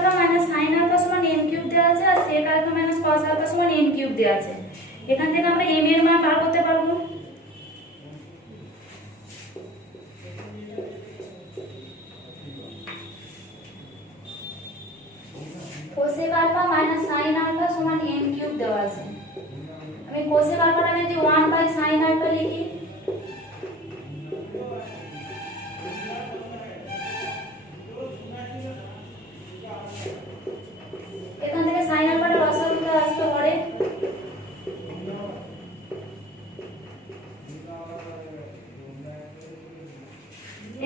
Alpha minus sine alpha সমান n cube দেওয়া আছে আর sec alpha minus cos alpha সমান n কিউব দেওয়া আছে। এখান থেকে আমরা m এর মান বার করতে পারবো। cosec alpha minus sine alpha সমান n কিউব দেওয়া আছে। আমি cosec আলফাটা যদি 1/sin আলফা লিখি, এখান থেকে sin আলফাটা লসাগুতে আসবে পরে।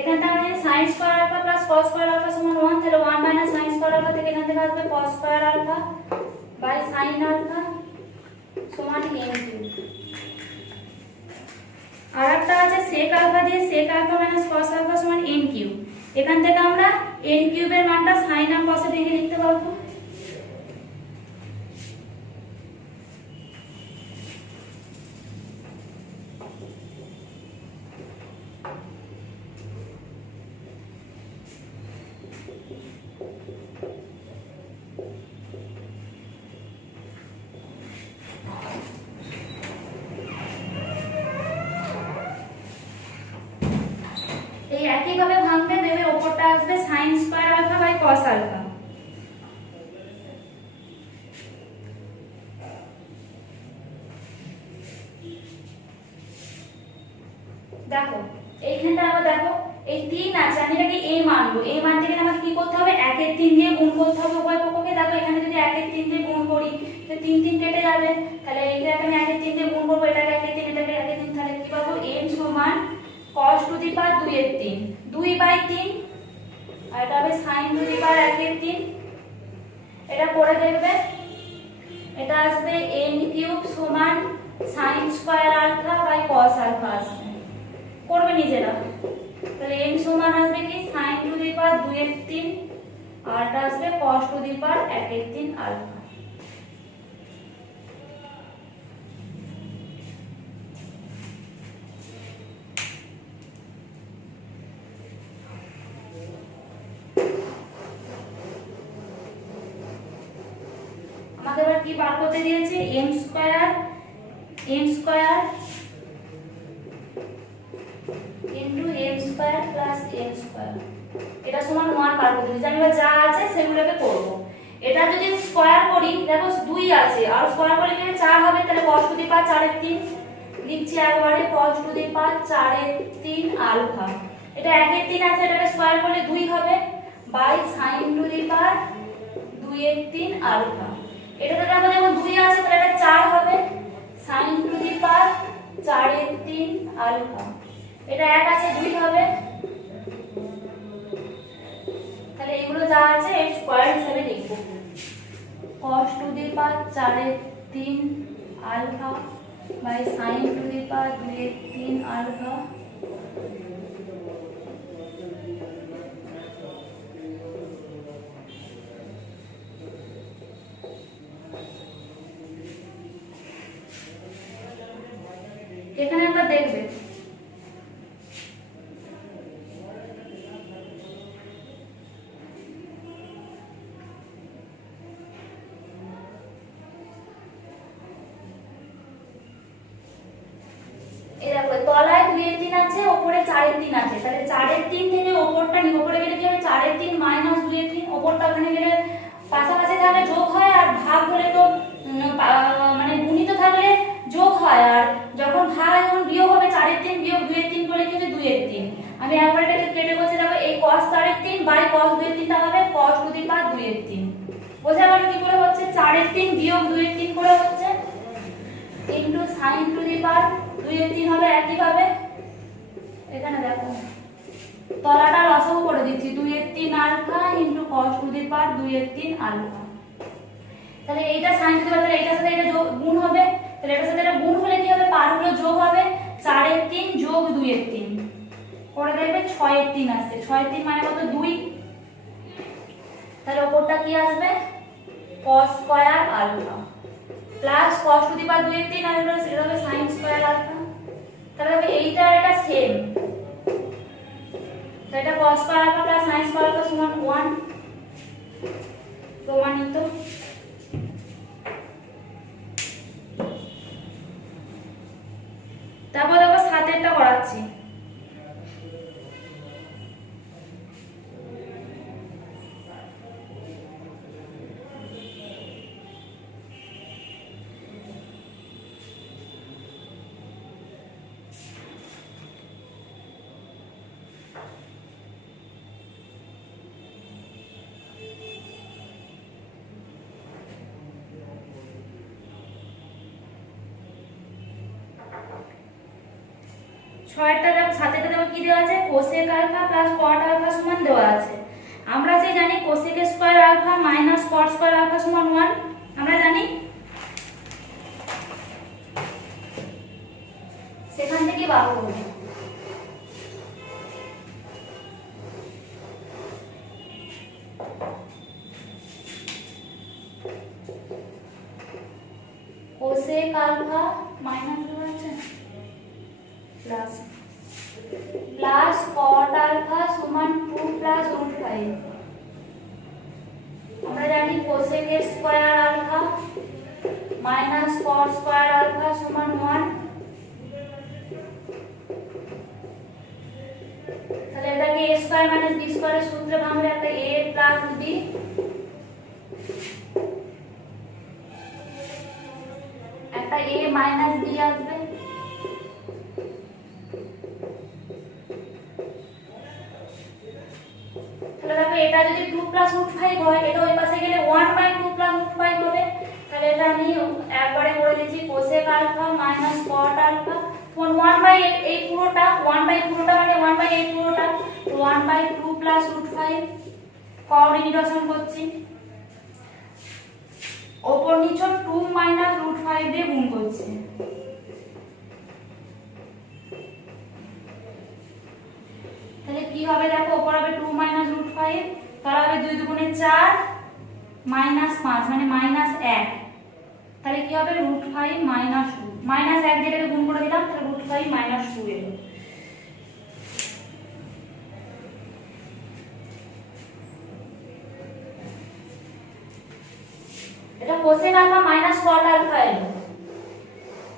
এখানটা আমি sin square alpha plus cos square alpha সমান 1, তাহলে 1 sin স্কয়ার আলফা থেকে এখান থেকে আসবে cos square alpha by sin alpha সমান n কিউব। আর একটা আছে sec আলফা দিয়ে sec alpha minus cos alpha সমান n কিউব। এখান থেকে আমরা n কিউবের মানটা sin আর cos এ ভেঙে লিখতে পারবো। এই একই ভাবে ভাঙবে, দেবে উপরটা আসবে sin square alpha by cos alpha. দেখো এইখানটা আবার দেখো এই 3 আছে, আমি এটাকে a মানবো। a মান থেকে আমাকে কি করতে হবে, 1 এর 3 দিয়ে গুণ করতে হবে উভয় পক্ষকে। দেখো এখানে যদি 1 এর 3 দিয়ে গুণ করি তাহলে 3 3 কেটে যাবে, তাহলে এইটাকে আমি 1 এর 3 দিয়ে গুণ করব, এটাকে 1 এর 3 এটাকে 1 এর 3, তাহলে কি পাবো n সমান cos টু দি পাওয়ার 2 এর 3 2/3 আর এটা হবে sin টু দি পাওয়ার 1 এর 3। এটা করে দেখবে, এটা আসবে n কিউব সমান sin square alpha by cos alpha আসবে, করবে নিজেরা। তাহলে n সমান আসবে কি sin টু দি পাওয়ার 2 এর 3 আর এটা আসবে cos টু দি পাওয়ার 1 এর 3 আলফা। আমাদের এবার কি বার করতে দিয়েছে, m square into m square plus n square, এটা সমান 1 বার করতে দিয়েছে। আমি এবার যা আছে সেগুলোকে করব। এটা যদি স্কয়ার করি, দেখো 2 আছে আর স্কয়ার করলে কি 4 হবে, তাহলে cos টু দি পাওয়ার 4 এর 3 লিখছি একবারে, cos টু দি পাওয়ার 4 এর 3 আলফা। এটা 1 এর 3 আছে, এটাকে স্কয়ার করলে 2 হবে by sin to the power 2 এর 3 আলফা। এটাতে দেখো যেমন 2 আছে তাহলে এটা 4 হবে sin টু দি পাওয়ার 4 এর 3 আলফা। এটা 1 আছে 2 হবে, তাহলে এগুলো যা আছে এর স্কয়ার হিসেবে লিখব, cos টু দি পাওয়ার 4 এর 3 alpha by sin to the power 2 এর 3 আলফা। এখানে আমরা দেখবে তলায় 2 এর 3 আছে, উপরে 4 এর 3 আছে, তাহলে 4 এর 3 থেকে উপরটা নিয়ে উপরে গেলে কি হবে 4 এর 3 মাইনাস 2 এর 3, উপরটা ওখানে গেলে পাশাপাশি থাকলে যোগ হয় আর ভাগ হলে তো মানে গুণিত থাকলে যোগ হয়, আর যখন ভাগ হয় তখন বিয়োগ হবে। 4 এর 3 বিয়োগ 2 এর 3 করলে কি হবে 2 এর 3। আমি একবার এটাকে কেটে বসে দেব, এই cos 4 এর 3 বাই cos 2 এর 3 টা হবে cos টু দি পাওয়ার 2 এর 3। বোঝা গেল কি করে হচ্ছে, 4 এর 3 বিয়োগ 2 এর 3 করে হচ্ছে into sin to the power 2 এর 3 হবে একই ভাবে। এখানে দেখো তলাটা লসাগু করে দিচ্ছি, 2 এর 3 alpha into cos to the power 2 এর 3 আলফা। তাহলে এইটা sin টু দি পাওয়ার, তাহলে এটার সাথে এটা যোগ গুণ হবে, তাহলে এটার সাথে এটা গুণ হলে কি হবে পারগুলো যোগ হবে, 4 এর 3 যোগ 2 এর 3 করে দেখবে 6 এর 3 আসছে। 6 এর 3 মানে কত 2, তাহলে উপরটা কি আসবে cos square alpha plus cos to the power 2 এর 3 আর এটা হবে sin স্কয়ার আলফা। তাহলে এইটা আর এটা সেম, তো এটা cos square alpha plus sin square alpha সমান 1। প্রমাণিত। তারপর দেখো 7এরটা করাচ্ছি। ছয়টা দেখো 7এরটা দেখো কি দেওয়া আছে, cosec alpha plus cot alpha সমান দেওয়া আছে। আমরা যে জানি cosec square alpha minus cot square alpha সমান 1, আমরা জানি। সেখান থেকে বার করব। কোসেক আলফা মাইনাস দেওয়া আছে প্লাস কট আলফা সমান 2 প্লাস রুট 5। আমরা জানি cosec square alpha minus cot square alpha সমান 1। তাহলে এটাকে a স্কয়ার মাইনাস b স্কয়ারের সূত্রে ভাঙলে একটা a প্লাস b, একটা a মাইনাস b আসবে। তাহলে দেখো এটা যদি 2 প্লাস রুট 5 হয়, এটা ওই পাশে গেলে 1/2 প্লাস রুট 5 হবে। তাহলে এটা আমি একবারে করে দিচ্ছি cosec alpha minus cot alpha 1/, এই পুরোটা 1/, পুরোটা মানে 1/, পুরোটা 1/2 প্লাস রুট 5 কোঅর্ডিনেশন করছি। ওপর নিচে 2 মাইনাস রুট 5 দিয়ে গুণ করছি। তাহলে কি হবে দেখো, ওপর হবে 2 মাইনাস রুট 5, তাহলে হবে 2 দুগুণে 4 মাইনাস 5 মানে মাইনাস 1। তাহলে কি হবে রুট 5 মাইনাস 2, মাইনাস 1 দিয়ে এটাকে গুণ করে দিলাম, তাহলে রুট 5 মাইনাস 2 এলো। এটা cosec alpha minus cot alpha এলো।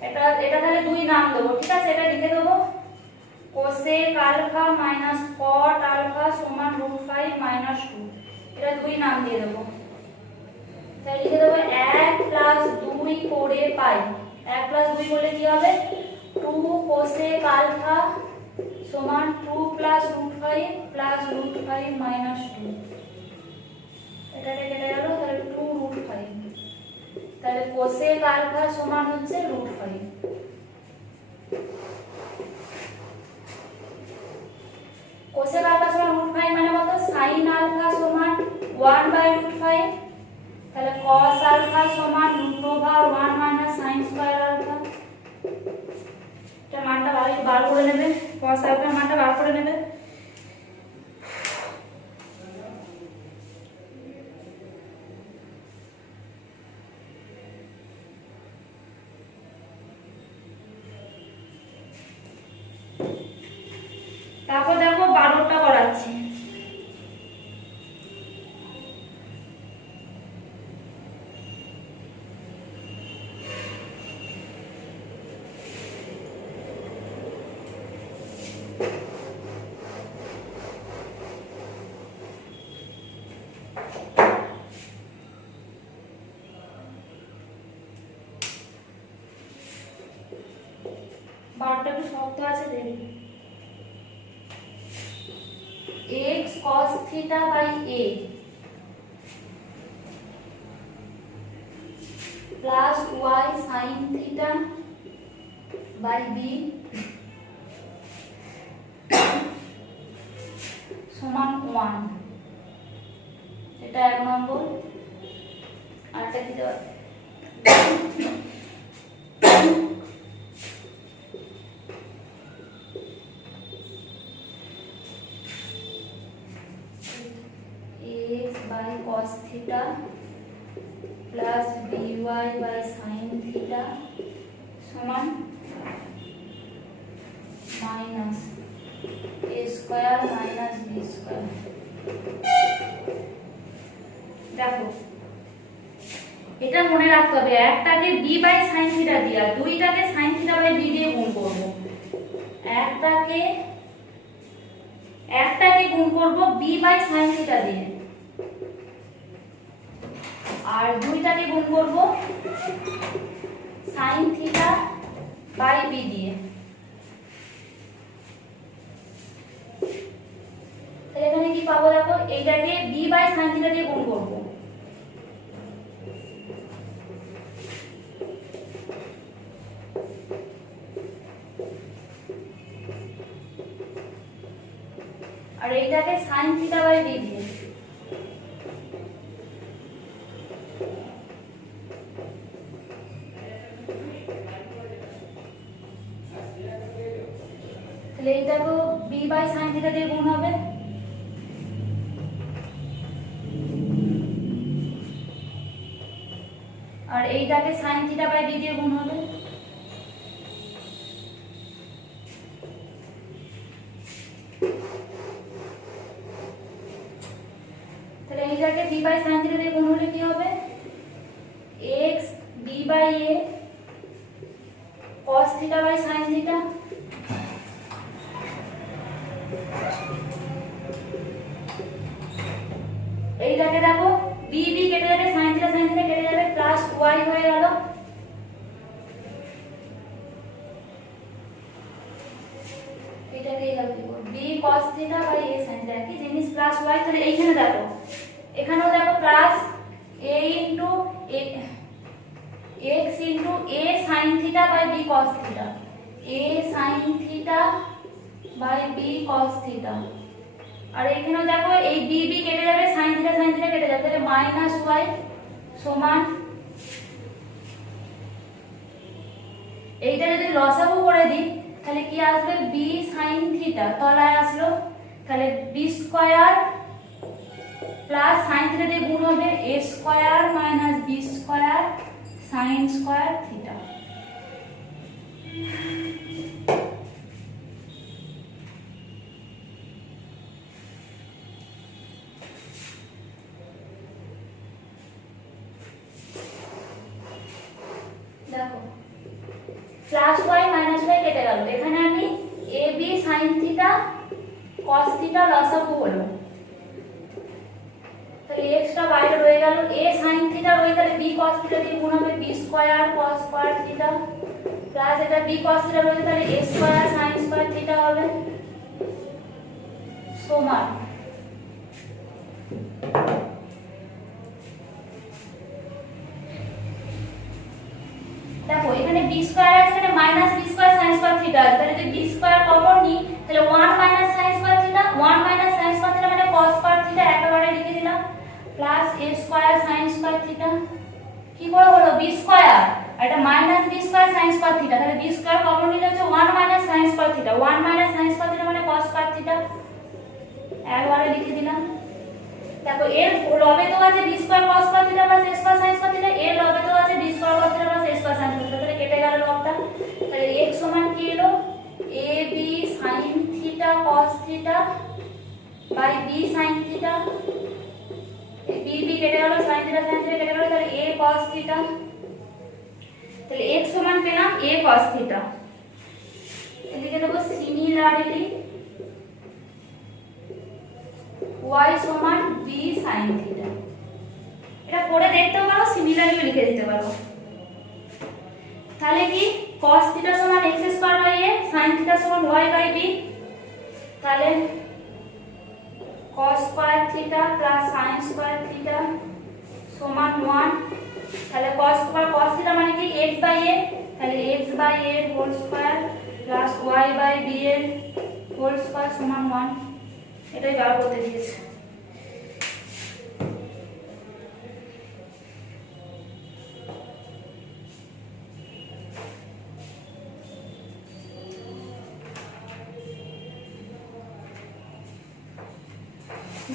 এটা তাহলে 2 নাম দেবো, ঠিক আছে? এটা লিখে দেবো cosec alpha minus cot alpha সমান রুট 5 মাইনাস 2। এটা 2 নাম দিয়ে দেবো। তাহলে লিখে দেবো 1 প্লাস 2 করে পাই। 1 প্লাস 2 করলে কি হবে 2 কোসেক আলফা সমান 2 plus root 5 plus root 5 minus 2। এটা কেটে গেল, তাহলে 2 রুট 5। তাহলে কোসেক আলফা সমান হচ্ছে রুট 5। কোসেক আলফা সমান রুট 5 মানে কত, সাইন আলফা সমান 1/√5। তাহলে cos আলফা সমান √1 মাইনাস sin স্কয়ার আলফা। এটা মানটা বার করে নেবে, cos আলফার মানটা বার করে নেবে। তারপর দেখো 12টা করাচ্ছি। বারোটা একটু শক্ত আছে, দেখি। x cos theta by a plus y sin theta by b সমান 1। এটা 1 নম্বর। আরেকটা দিতে হবে x by cos theta plus by by sin theta সমান minus a square minus b square. দেখো এটা মনে রাখতে হবে, একটাকে b বাই sin থিটা দিয়ে আর দুইটাকে sin থিটা বাই b দিয়ে গুণ করব। একটাকে গুণ করব b বাই sin থিটা দিয়ে আর দুইটাকে গুণ করব sin থিটা বাই b দিয়ে। তাহলে এখানে কি পাবো দেখো, এইটাকে b বাই sin থিটা দিয়ে গুণ করব। আর এইটাকে sin থিটা বাই b দিয়ে। তাহলে এইটাকে b বাই sin থিটা দিয়ে গুণ হবে। আর এইটাকে sin থিটা বাই b দিয়ে গুণ হবে। তাহলে এইটাকে b বাই sin থিটা দিয়ে গুণ হলে কি হবে, x b by a cos theta by sin theta. এইটাকে দেখো b b কেটে যাবে, sin থিটা কেটে যাবে, প্লাস y হয়ে গেল। এটাকে এইভাবে লিখব b cos theta by a sin theta, কি জিনিস প্লাস y। তাহলে এইখানে দেখো, এখানেও দেখো plus a into x into a sin theta by b cos theta, a sin theta by b cos theta. আর এখানেও দেখো এই b b কেটে যাবে, sin থিটা কেটে যাবে, তাহলে মাইনাস y সমান, এইটা যদি লসাগু করে দিই তাহলে কি আসবে, b sin থিটা তলায় আসলো, তাহলে b square plus sin theta দিয়ে গুণ হবে a square minus b square sin square theta. দেখো প্লাস y মাইনাস y কেটে গেল, এখানে আমি a b sin theta cos theta লসাগু হলো, তাহলে x টা বাইরে রয়ে গেল, a sin থিটা রয়ে গেলে b cos থিটা দিয়ে গুণ হবে b square cos square theta, plus এটা b cos থিটা রয়ে গেলে a square sin square theta হবে সমান। দেখো এখানে b স্কয়ার আছে, এখানে minus b square sin square theta আছে, তাহলে যদি b স্কয়ার কমন নিই তাহলে 1 minus sin square theta, 1 minus sin square theta মানে cos স্কয়ার থিটা একেবারে লিখে দিলাম, plus a square sin square theta. কি করে হলো b স্কয়ার, আর এটা minus b square sin square theta, তাহলে b স্কয়ার কমন নিলে হচ্ছে 1 minus sin square theta, 1 minus sin square theta মানে cos স্কয়ার থিটা একবারে লিখে দিলাম। দেখো এর লবে তো আছে b square cos square theta plus a square sin square theta, এর লবে তো আছে b square cos theta plus a square sin square theta, তাহলে কেটে গেল লবটা। তাহলে x সমান কি এলো, a b sin theta cos theta by b sin theta, এই b b কেটে গেল, sin থিটা কেটে গেল, তাহলে a cos থিটা। তাহলে x সমান পেলাম a cos থিটা। এদিকে দেব সিমিলারলি y সমান b sin থিটা, এটা পড়ে দেখতেও পারো, সিমিলারলি লিখে দিতে পারো। তাহলে কি cos থিটা সমান x square by a, sin theta সমান y বাই b, তাহলে cos square theta plus sin square theta সমান 1, তাহলে cos স্কয়ার cos থিটা মানে কি x বাই a, তাহলে x by a whole square plus y by b এর whole square সমান 1, এটাই বার করতে দিয়েছে।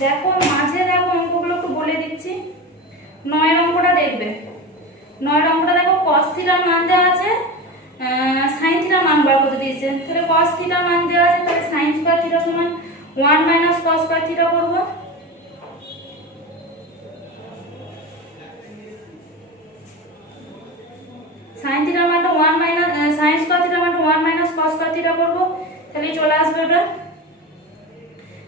দেখো মাঝে দেখো অঙ্কগুলো একটু বলে দিচ্ছি। 9 অঙ্কটা দেখবে, 9 অঙ্কটা দেখো cos থিটার মান দেওয়া আছে, sin থিটার মান বার করতে দিয়েছে, তাহলে cos থিটার মান দেওয়া আছে, তাহলে sin স্কয়ার থিটা সমান 1 মাইনাস cos স্কয়ার থিটা করব। সাইন থিটার মানটা 1 মাইনাস সাইন স্কয়ার থিটার মানটা 1 মাইনাস কস স্কয়ার থিটা করব, তাহলে চলে আসবে ওটা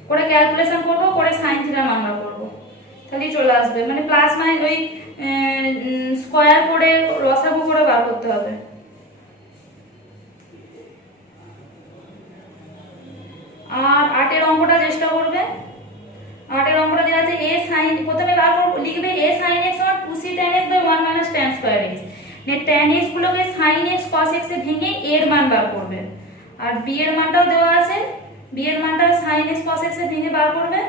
করে ক্যালকুলেশন করব, করে সাইন থিটার মান বার করব, তাহলে চলে আসবে। মানে প্লাস মানে ওই স্কয়ার করে লসাগু করে বার করতে হবে। আর 8 এর অঙ্কটা চেষ্টা করবে। 8 এর অঙ্কটা দেওয়া আছে a sin, প্রথমে বার করব, লিখবে a sin x সমান 2c tan x 1 minus tan square x। নে tan x গুলোকে sin x cos x এ ভেঙে a এর মান বার করবে। আর b এর মানটাও দেওয়া আছে, b এর মানটা sin x cos x এ ভেঙে বার করবে।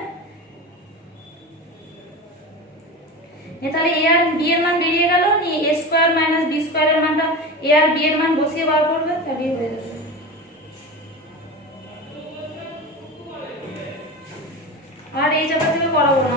তাহলে a আর b এর মান বেরিয়ে গেল, নিয়ে a square minus b square এর মানটা a আর b এর মান বসিয়ে বার করবে, তাহলেই হয়ে যাবে। আর এই জায়গা থেকে করাবো না।